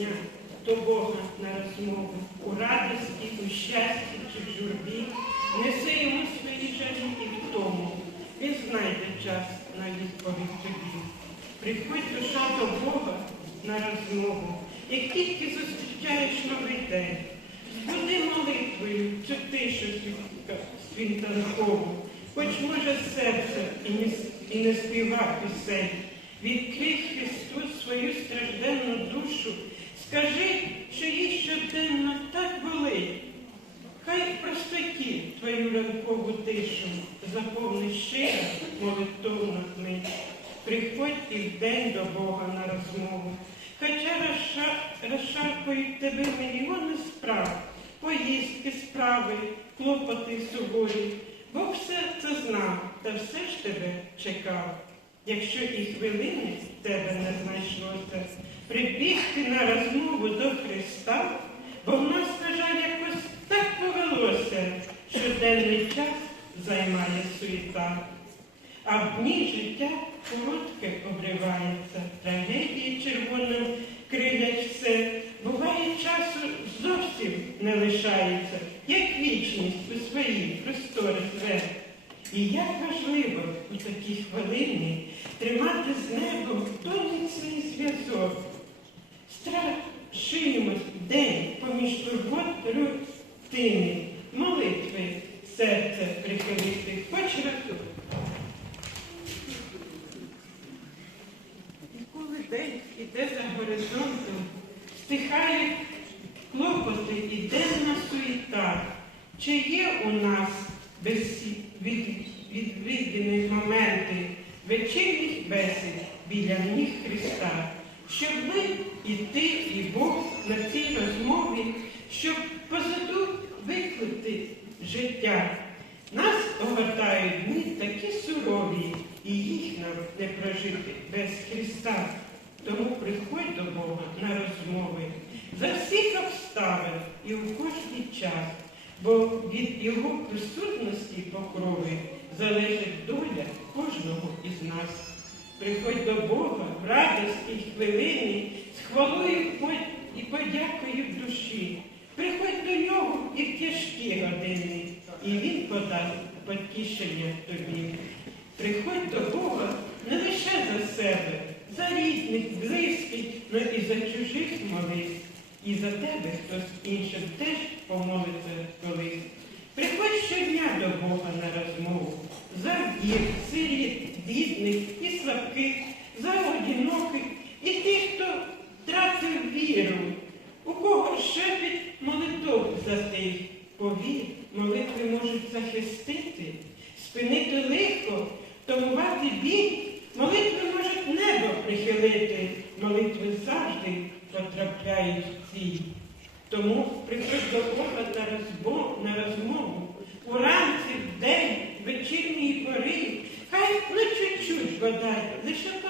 дня до Бога на розмову, у радості, у щасті чи в журбі, неси йому свої жалі і втому. Він знайде час на відповідь тобі. Приходь душа до Бога на розмову, як тільки зустрічаєш новий день. Збуди молитвою цю тишу свінтанкову, хоч може серце і не, і не співа пісень. Відкрий Христу свою стражденну душу, скажи, що їй щоденно так болить. Хай в простоті твою ранкову тишу заповни щира молитовна мить. Приходь і в день до Бога на розмову. Хоча розша... розшарпають тебе мільйони справ, поїздки, справи, клопоти суворі. Бог все це знав та все ж тебе чекав. Якщо і хвилини тебе не знайшлося, прибігти на розмову до Христа, бо в нас, на жаль, якось так повелося, що денний час займає суєта. А в дні життя коротке обривається, трагедії червоним крилять все. Буває, часу зовсім не лишається, як вічність у свої простори зве. І як важливо у такі хвилини тримати з небом тонкий зв'язок. День поміж турбот рутини, молитви серце прихилити, хоч разок. І коли день іде за горизонтом, стихають клопоти і денна суєта, чи є у нас ми і ти, і Бог на цій розмові, щоб позаду викликати життя. Нас огортають дні такі сурові, і їх нам не прожити без Христа. Тому приходь до Бога на розмови за всіх обставин і у кожний час, бо від Його присутності покрови залежить доля кожного із нас. Приходь до Бога в радості й хвилині з хвалою і подякою душі. Приходь до нього і в тяжкі години, і Він подасть потішення тобі. Приходь до Бога не лише за себе, за рідних, близьких, але і за чужих молись. І за тебе хтось іншим теж помолиться колись. Приходь щодня до Бога на розмову, за вдів, сиріт, бідних і слабких, за одиноких і тих, хто втратив віру, у кого шепіт молитов затих. Повір, молитви можуть захистити, спинити легко, втамувати біль, молитви можуть небо прихилити, молитви завжди потрапляють в ціль. Тому приходь до Бога на розмову, уранці, вдень, вечірньої бодай, лише по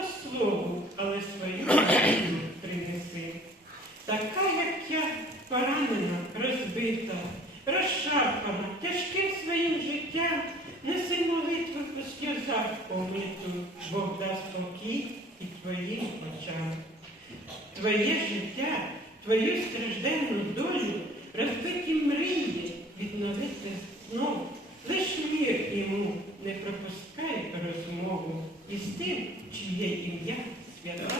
але свою принеси. Така, як я, поранена, розбита, розшарпана, тяжким своїм життям, неси молитву по сльозах помиту, Бог дасть спокій і твоїм очам. Твоє життя, твою стражденну долю, розбиті мрії відновити знов. Лиш мір йому не із тим, чиє ім'я свята